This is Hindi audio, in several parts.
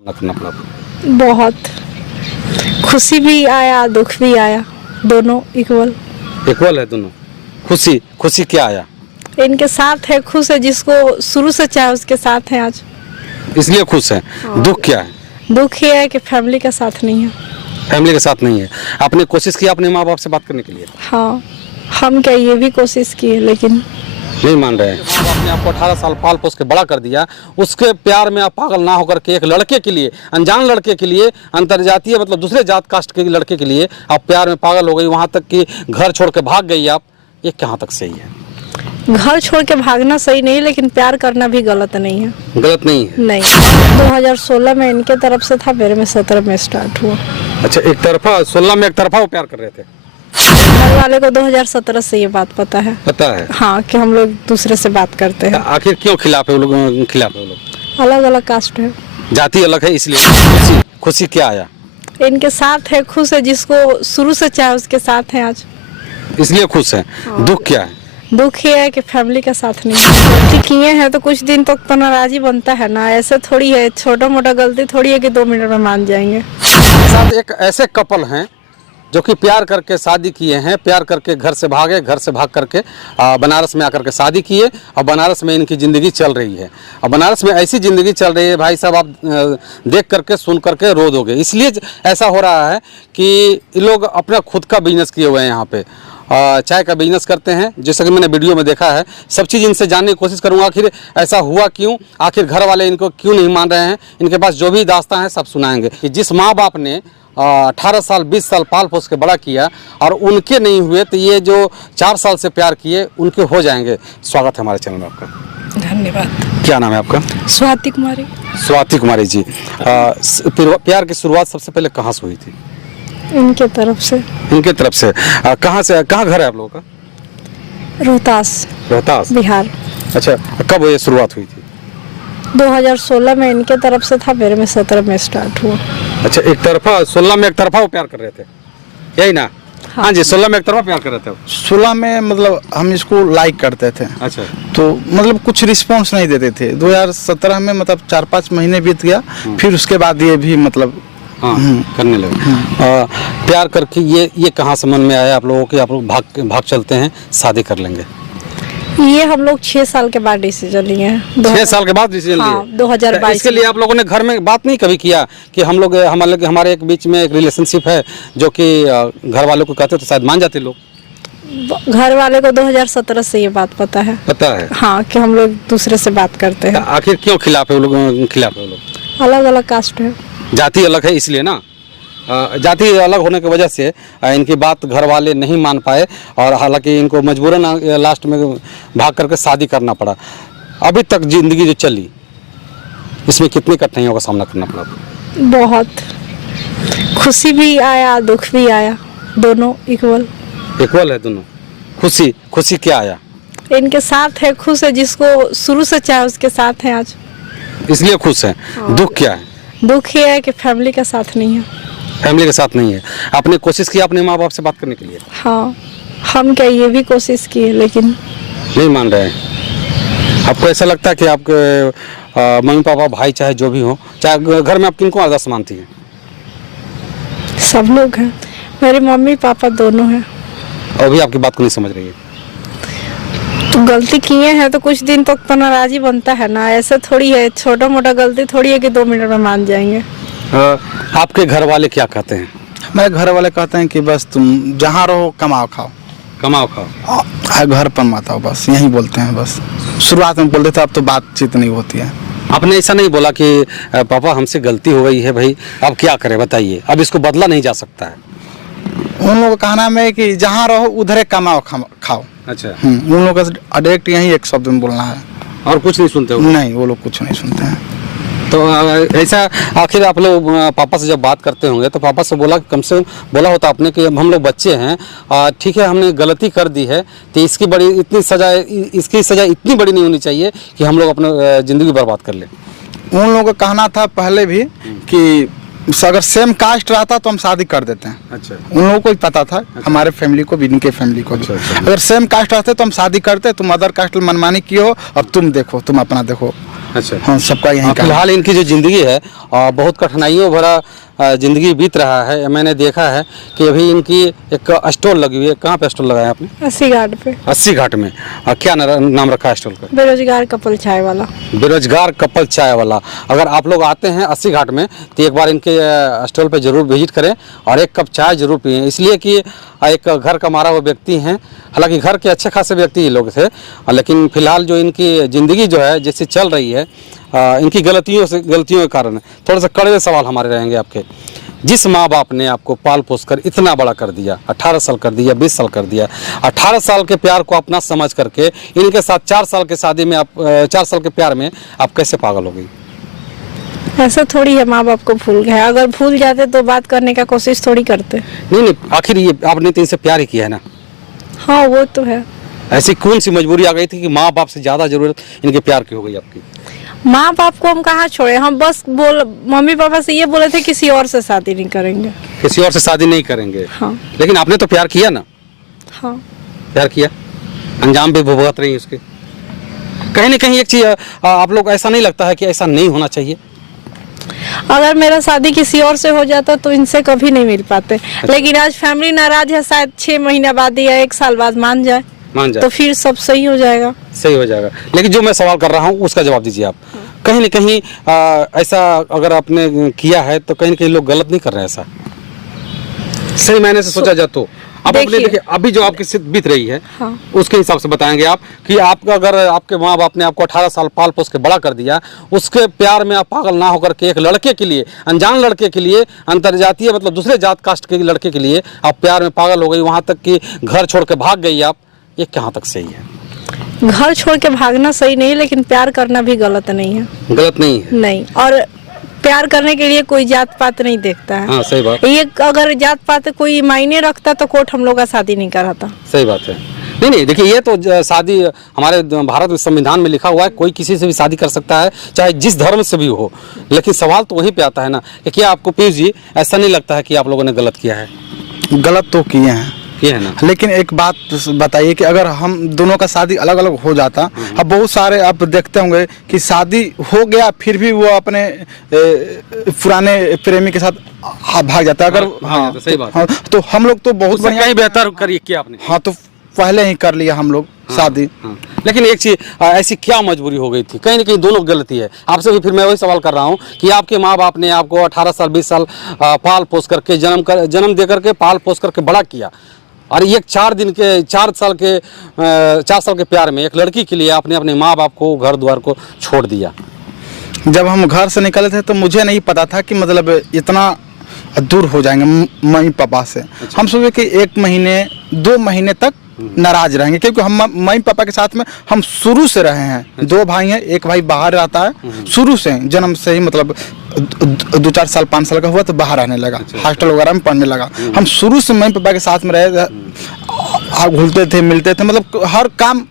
रखना पड़ा? बहुत खुशी भी आया, दुख भी आया, दोनों इक्वल है दोनों। खुशी खुशी क्या आया? इनके साथ है, खुश है, जिसको शुरू से चाहे उसके साथ है आज। इसलिए खुश है। दुख क्या है? दुख ये है कि फैमिली का साथ नहीं है। फैमिली के साथ नहीं है। आपने कोशिश की अपने माँ बाप से बात करने के लिए? हाँ, हम क्या ये भी कोशिश किए लेकिन नहीं मान रहे हैं। आपने आपको 18 साल पाल पोस के बड़ा कर दिया, उसके प्यार में आप पागल ना होकर के एक लड़के के लिए, अनजान लड़के के लिए, अंतरजातीय मतलब दूसरे जात कास्ट के लड़के के लिए आप प्यार में पागल हो गई, वहाँ तक कि घर छोड़ के भाग गई आप। ये कहाँ तक सही है? घर छोड़ के भागना सही नहीं, लेकिन प्यार करना भी गलत नहीं है। गलत नहीं है? नहीं। 2016 में इनके तरफ से था, मेरे में 17 में स्टार्ट हुआ। अच्छा, एक तरफा 16 में एक तरफा वो प्यार कर रहे थे? घर वाले को 2017 से ये बात पता है। पता है? हाँ, कि हम लोग दूसरे से बात करते हैं। आखिर क्यों खिलाफ है वो लोग? खिलाफ है वो लोग? अलग अलग कास्ट है, जाति अलग है इसलिए। खुशी खुशी क्या आया? इनके साथ है, खुश है, जिसको शुरू से चाहे उसके साथ है आज। इसलिए खुश है। दुख क्या है? दुख ये है कि फैमिली का साथ नहीं है। गलती किए हैं तो कुछ दिन तक तो नाराजी बनता है ना, ऐसे थोड़ी है, छोटा मोटा गलती थोड़ी है कि 2 मिनट में मान जाएंगे। साथ एक ऐसे कपल हैं जो कि प्यार करके शादी किए हैं, प्यार करके घर से भागे, घर से भाग करके बनारस में आकर के शादी किए और बनारस में इनकी ज़िंदगी चल रही है। और बनारस में ऐसी ज़िंदगी चल रही है भाई साहब, आप देख करके सुन करके रो दोगे। इसलिए ऐसा हो रहा है कि ये लोग अपना खुद का बिजनेस किए हुए हैं यहाँ पे, चाय का बिजनेस करते हैं, जैसा कि मैंने वीडियो में देखा है। सब चीज़ इनसे जानने की कोशिश करूँगा, आखिर ऐसा हुआ क्यों, आखिर घर वाले इनको क्यों नहीं मान रहे हैं। इनके पास जो भी दास्तां हैं सब सुनाएंगे कि जिस माँ बाप ने 18 साल 20 साल पाल पोस के बड़ा किया और उनके नहीं हुए, तो ये जो 4 साल से प्यार किए उनके हो जाएंगे। स्वागत है हमारे चैनल में आपका। धन्यवाद। क्या नाम है आपका? स्वाति कुमारी। स्वाति कुमारी जी, प्यार की शुरुआत सबसे पहले कहाँ से हुई थी? इनके तरफ से। इनके तरफ से? कहाँ से, कहाँ घर है आप लोगों का? रोहतास, रोहतास, बिहार। अच्छा, कब ये शुरुआत हुई थी? 2016 में इनके तरफ से था, मेरे में 17 में स्टार्ट हुआ। अच्छा, एक तरफा 16 में एक तरफा वो प्यार कर रहे थे, यही ना? हाँ जी, 16 में एक तरफा प्यार कर रहे थे। 16 में मतलब हम इसको लाइक करते थे। अच्छा, तो मतलब कुछ रिस्पांस नहीं देते थे। 2017 में मतलब 4-5 महीने बीत गया, फिर उसके बाद ये भी मतलब हाँ करने लगे। प्यार करके ये कहाँ से मन में आया आप लोगों के, आप लोग भाग चलते हैं, शादी कर लेंगे? ये हम लोग 6 साल के बाद डिसीजन लिए हैं। 6 साल के बाद डिसीजन लिए? हाँ, 2022। इसके लिए आप लोगों ने घर में बात नहीं कभी किया कि हम लोग हमारे एक बीच में एक रिलेशनशिप है, जो कि घर वालों को कहते तो शायद मान जाते लोग? घर वाले को 2017 से ये बात पता है। पता है? हाँ, कि हम लोग दूसरे से बात करते हैं। आखिर क्यों खिलाफ है वो लोग? खिलाफ है वो लोग? अलग अलग कास्ट है, जाति अलग है इसलिए ना। जाति अलग होने की वजह से इनकी बात घर वाले नहीं मान पाए और हालांकि इनको मजबूरन लास्ट में भाग करके शादी करना पड़ा। अभी तक जिंदगी जो चली, इसमें कितनी कठिनाइयों का सामना करना पड़ा? बहुत खुशी भी आया, दुख भी आया, दोनों इक्वल है दोनों। खुशी खुशी क्या आया? इनके साथ है, खुश है, जिसको शुरू से चाहे उसके साथ है आज। इसलिए खुश है। दुख क्या है? दुख ये है कि फैमिली का साथ नहीं है। फैमिली के साथ नहीं है। आपने कोशिश की अपने माँ बाप से बात करने के लिए? हाँ, हम क्या ये भी कोशिश किए लेकिन नहीं मान रहे हैं। आपको ऐसा लगता है कि आपके मम्मी पापा भाई चाहे जो भी हो, चाहे घर में आप किनको आदर्श मानती हैं? सब लोग हैं, मेरे मम्मी पापा दोनों हैं। और भी आपकी बात को नहीं समझ रही है? तो गलती किए हैं तो कुछ दिन तक तो नाराजी बनता है ना, ऐसे थोड़ी है, छोटा मोटा गलती थोड़ी है कि 2 मिनट में मान जाएंगे। आपके घर वाले क्या कहते हैं? मेरे घर वाले कहते हैं कि बस तुम जहाँ रहो कमाओ खाओ, कमाओ खाओ, घर पर मत आओ, बस यही बोलते हैं। बस शुरुआत में बोलते थे, अब तो बातचीत नहीं होती है। आपने ऐसा नहीं बोला कि पापा हमसे गलती हो गई है भाई, अब क्या करें बताइए, अब इसको बदला नहीं जा सकता है? उन लोगों का कहना है कि जहाँ रहो उधर कमाओ खाओ। अच्छा, उन लोगों का डायरेक्ट यही एक शब्द में बोलना है, और कुछ नहीं सुनते हो? नहीं, वो लोग कुछ नहीं सुनते हैं। तो ऐसा आखिर आप लोग पापा से जब बात करते होंगे तो पापा से बोला, कम से कम बोला होता आपने कि हम लोग बच्चे हैं, ठीक है हमने गलती कर दी है, तो इसकी सज़ा इतनी बड़ी नहीं होनी चाहिए कि हम लोग अपना ज़िंदगी बर्बाद कर लें? उन लोगों का कहना था पहले भी कि अगर सेम कास्ट रहता तो हम शादी कर देते हैं। अच्छा उन लोगों को भी पता था, हमारे फैमिली को भी, इनके फैमिली को भी। अच्छा। अगर सेम कास्ट रहते तो हम शादी करते। तुम अदर कास्ट मनमानी किए हो, अब तुम देखो, तुम अपना देखो। अच्छा हाँ, सबका यही काम। फिलहाल इनकी जो ज़िंदगी है बहुत कठिनाइयों भरा ज़िंदगी बीत रहा है। मैंने देखा है कि अभी इनकी एक स्टॉल लगी हुई है। कहाँ पे स्टॉल लगाया आपने? 80 घाट पे। 80 घाट में। क्या नाम रखा है स्टॉल का? बेरोजगार कपल चाय वाला। बेरोजगार कपल चाय वाला। अगर आप लोग आते हैं 80 घाट में तो एक बार इनके स्टॉल पे ज़रूर विजिट करें और एक कप चाय ज़रूर पिएं, इसलिए कि एक घर का मारा हुआ व्यक्ति हैं। हालांकि घर के अच्छे खासे व्यक्ति ये लोग थे, लेकिन फिलहाल जो इनकी ज़िंदगी जो है जैसे चल रही है इनकी गलतियों के कारण है। थोड़ा सा कड़वे सवाल हमारे रहेंगे आपके। जिस माँ बाप ने आपको पाल पोस कर इतना बड़ा कर दिया, 18 साल कर दिया, 20 साल कर दिया, 18 साल के प्यार को अपना समझ करके इनके साथ 4 साल के शादी में आप 4 साल के प्यार में आप कैसे पागल हो गई? ऐसा थोड़ी है, माँ बाप को भूल गए। अगर भूल जाते तो बात करने का कोशिश थोड़ी करते। नहीं, आखिर ये आपने तो इनसे प्यार ही किया है ना? हाँ वो तो है। ऐसी कौन सी मजबूरी आ गई थी कि माँ बाप से ज़्यादा जरूरत इनके प्यार की हो गई आपकी? माँ बाप को हम कहाँ छोड़े, हम बस मम्मी पापा से ये बोले थे किसी और से शादी नहीं करेंगे। किसी और से शादी नहीं करेंगे? हाँ। लेकिन आपने तो प्यार किया ना? हाँ प्यार किया, अंजाम भी भुगत रही उसके। कहीं ना कहीं एक चीज आप लोग ऐसा नहीं लगता है कि ऐसा नहीं होना चाहिए? अगर मेरा शादी किसी और से हो जाता तो इनसे कभी नहीं मिल पाते। लेकिन आज फैमिली नाराज है, शायद 6 महीना बाद या 1 साल बाद मान जाए तो फिर सब सही हो जाएगा। सही हो जाएगा। लेकिन जो मैं सवाल कर रहा हूँ उसका जवाब दीजिए आप। कहीं ना कहीं ऐसा अगर आपने किया है तो कहीं ना कहीं लोग गलत नहीं कर रहे हैं ऐसा? सही मायने से सोचा जाए तो अब अपने देखिए अभी जो आपकी स्थिति बीत रही है, हाँ। उसके हिसाब से बताएंगे आप कि आपका अगर आपके माँ बाप ने आपको 18 साल पाल पोस के बड़ा कर दिया, उसके प्यार में आप पागल ना होकर के एक लड़के के लिए, अनजान लड़के के लिए, अंतरजातीय मतलब दूसरे जात कास्ट के लड़के के लिए आप प्यार में पागल हो गई, वहाँ तक कि घर छोड़ के भाग गई आप, ये कहाँ तक सही है? घर छोड़ के भागना सही नहीं, लेकिन प्यार करना भी गलत नहीं है। गलत नहीं है? नहीं। और प्यार करने के लिए कोई जात पात नहीं देखता है। हाँ, सही बात। ये अगर जात पात कोई मायने रखता तो कोर्ट हम लोग का शादी नहीं कराता। सही बात है। नहीं, देखिए ये तो शादी हमारे भारत में संविधान में लिखा हुआ है, कोई किसी से भी शादी कर सकता है, चाहे जिस धर्म से भी हो। लेकिन सवाल तो वहीं पे आता है ना कि क्या आपको पीयूष जी ऐसा नहीं लगता है कि आप लोगों ने गलत किया है? गलत तो किए हैं, ये है ना। लेकिन एक बात बताइए कि अगर हम दोनों का शादी अलग अलग हो जाता, अब बहुत सारे आप देखते होंगे कि शादी हो गया फिर भी वो अपने पुराने प्रेमी के साथ भाग जाता है। अगर हाँ, सही बात। हाँ, तो हम लोग तो बहुत बढ़िया कहीं बेहतर करिए किया आपने। हाँ, तो पहले ही कर लिया हम लोग शादी। हाँ। लेकिन एक चीज ऐसी क्या मजबूरी हो गई थी? कहीं ना कहीं दोनों गलती है। आपसे भी फिर मैं वही सवाल कर रहा हूँ कि आपके माँ बाप ने आपको 18 साल 20 साल पाल पोस करके जन्म दे करके पाल पोस करके बड़ा किया, और एक 4 साल के प्यार में एक लड़की के लिए आपने अपने माँ बाप को, घर द्वार को छोड़ दिया। जब हम घर से निकले थे तो मुझे नहीं पता था कि मतलब इतना दूर हो जाएंगे मम्मी पापा से। हम सोचे कि 1 महीने 2 महीने तक नाराज रहेंगे, क्योंकि हम मम्मी पापा के साथ में हम शुरू से रहे हैं। 2 भाई हैं, एक भाई बाहर रहता है शुरू से, जन्म से ही, मतलब 2-4 साल 5 साल का हुआ तो बाहर आने लगा, हॉस्टल वगैरह में पढ़ने लगा। हम शुरू से मम्मी पापा के साथ में रहे, घुलते थे, मिलते थे, मतलब हर काम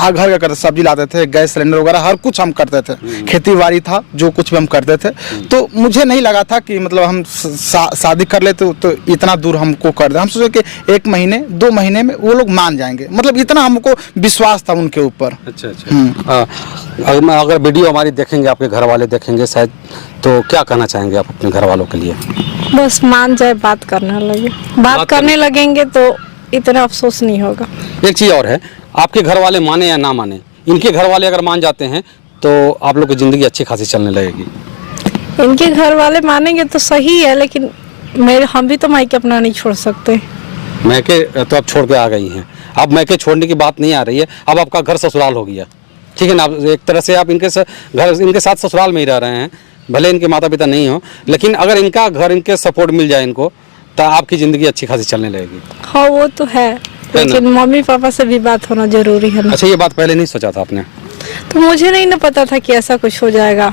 घर का करते, सब्जी लाते थे, गैस सिलेंडर वगैरह हर कुछ हम करते थे, खेती बाड़ी था, जो कुछ भी हम करते थे। तो मुझे नहीं लगा था कि मतलब हम शादी कर लेते तो इतना दूर हमको कर दे। हम सोचे कि 1 महीने 2 महीने में वो लोग मान जाएंगे, मतलब इतना हमको विश्वास था उनके ऊपर। अच्छा। अगर वीडियो हमारी देखेंगे, आपके घर वाले देखेंगे शायद, तो क्या कहना चाहेंगे आप अपने घर वालों के लिए? बस मान जाए, बात करने लगेंगे तो इतना अफसोस नहीं होगा। एक चीज़ और है, आपके घर वाले माने या ना माने, इनके घर वाले अगर मान जाते हैं तो आप लोग की ज़िंदगी अच्छी खासी चलने लगेगी। इनके घर वाले मानेंगे तो सही है, लेकिन हम भी तो मायके अपना नहीं छोड़ सकते। मैके तो आप छोड़ के आ गई हैं, अब मैके छोड़ने की बात नहीं आ रही है, अब आपका घर ससुराल हो गया, ठीक है ना। एक तरह से आप इनके साथ ससुराल में ही रह रहे हैं, भले इनके माता पिता नहीं हो, लेकिन अगर इनका घर, इनके सपोर्ट मिल जाए इनको, तो आपकी ज़िंदगी अच्छी खासी चलने लगेगी। हाँ वो तो है, लेकिन मम्मी पापा से भी बात होना जरूरी है ना। अच्छा, ये बात पहले नहीं सोचा था आपने? तो मुझे नहीं ना पता था कि ऐसा कुछ हो जाएगा।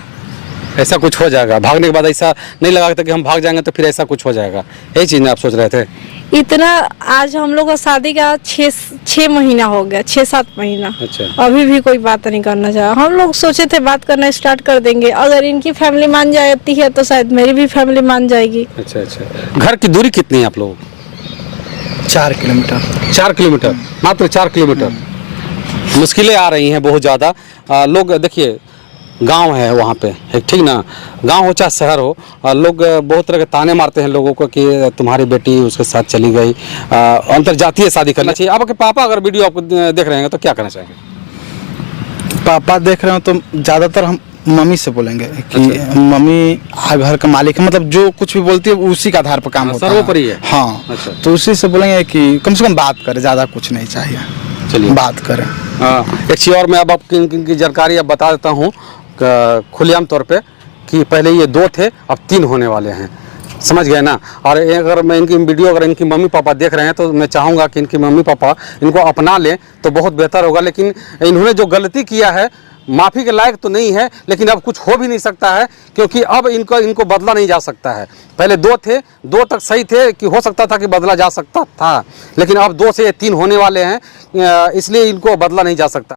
ऐसा कुछ हो जाएगा, भागने के बाद ऐसा नहीं लगा था कि हम भाग जाएंगे तो फिर ऐसा कुछ हो जाएगा, यही चीज़ आप सोच रहे थे? इतना आज हम लोग का शादी का 6 महीना हो गया, 6-7 महीना। अच्छा। अभी भी कोई बात नहीं करना चाहा। हम लोग सोचे थे बात करना स्टार्ट कर देंगे, अगर इनकी फैमिली मान जाती है तो शायद मेरी भी फैमिली मान जाएगी। अच्छा अच्छा। घर की दूरी कितनी है आप लोगों की? 4 किलोमीटर। 4 किलोमीटर, मात्र 4 किलोमीटर। मुश्किलें आ रही हैं बहुत ज़्यादा। लोग देखिए, गांव है वहाँ पे, ठीक ना, गांव हो चाहे शहर हो, लोग बहुत तरह के ताने मारते हैं लोगों को कि तुम्हारी बेटी उसके साथ चली गई, अंतरजातीय शादी करना चाहिए। आपके पापा अगर वीडियो आपको देख रहे हैं तो क्या करना चाहेंगे? पापा देख रहे हो तो ज़्यादातर हम मम्मी से बोलेंगे कि मम्मी घर का मालिक है, मतलब जो कुछ भी बोलती है उसी के आधार पर काम होता है, सर्वोपरि है। हाँ। अच्छा। तो उसी से बोलेंगे कि कम से कम बात करें, ज़्यादा कुछ नहीं चाहिए, चलिए बात करें। एक चीज़ और मैं अब आपकी इनकी जानकारी अब बता देता हूँ खुलेआम तौर पे कि पहले ये 2 थे, अब 3 होने वाले हैं, समझ गए ना। और अगर मैं इनकी वीडियो अगर इनकी मम्मी पापा देख रहे हैं तो मैं चाहूँगा कि इनकी मम्मी पापा इनको अपना लें तो बहुत बेहतर होगा। लेकिन इन्होंने जो गलती किया है माफ़ी के लायक तो नहीं है, लेकिन अब कुछ हो भी नहीं सकता है, क्योंकि अब इनको बदला नहीं जा सकता है। पहले 2 थे, 2 तक सही थे कि हो सकता था कि बदला जा सकता था, लेकिन अब 2 से 3 होने वाले हैं, इसलिए इनको बदला नहीं जा सकता।